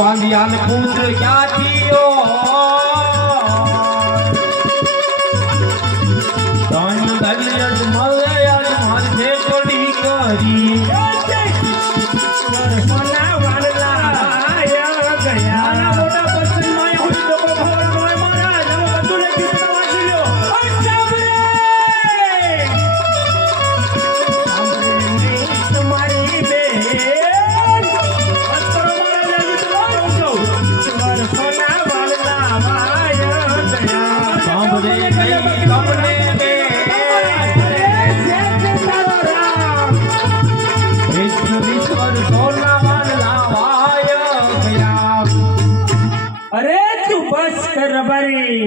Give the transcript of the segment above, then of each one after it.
વાંદિયાન પુત્ર ક્યાંથીઓ ધન ધન મળ્યા માથે પડી કરી સોના વાળલા ગયા મોટા પર્સનમાં હું તો ખબર નોય મારા જમ બધું લખી તો વાંચી લ્યો તમારી બે અરે તું બસ કર રબારી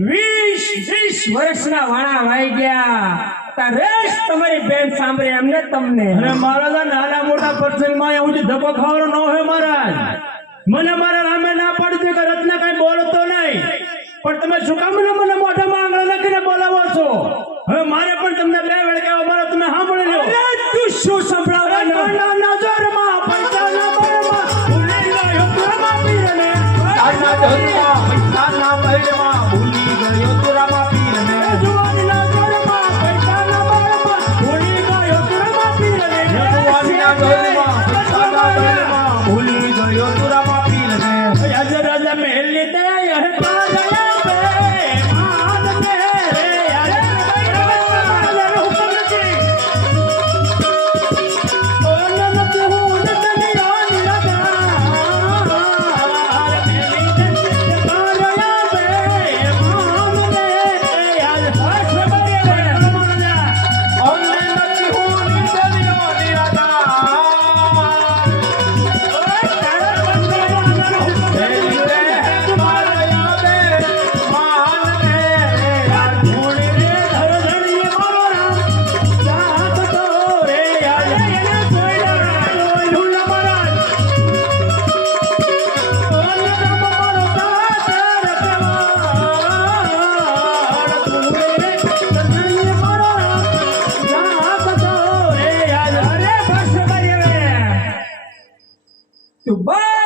20 વર્ષના વાણા વાઈ ગયા તારેશ તમારી બેન સાંભળે એમને તમને અરે મારા નાના મોટા પ્રસંગમાં એવું જે ધક્કો ખાવાનો ન હોય મહારાજ મને મારા રામે ના પાડી કે રત્ના કઈ બોલતો નહીં પણ તમે શું કામ મને મોઢામાં આંગળા નાખીને બોલાવો છો હવે મારે પણ તમને બે વેળ કહેવા મારો તમે સાંભળી લો અરે તું શું સંભળાવવાનો નજરમાં પૈસાના બળમાં ભૂલી ગયો પ્રેમા પીરને તારા ધરમાં પૈસાના બળમાં ભૂલી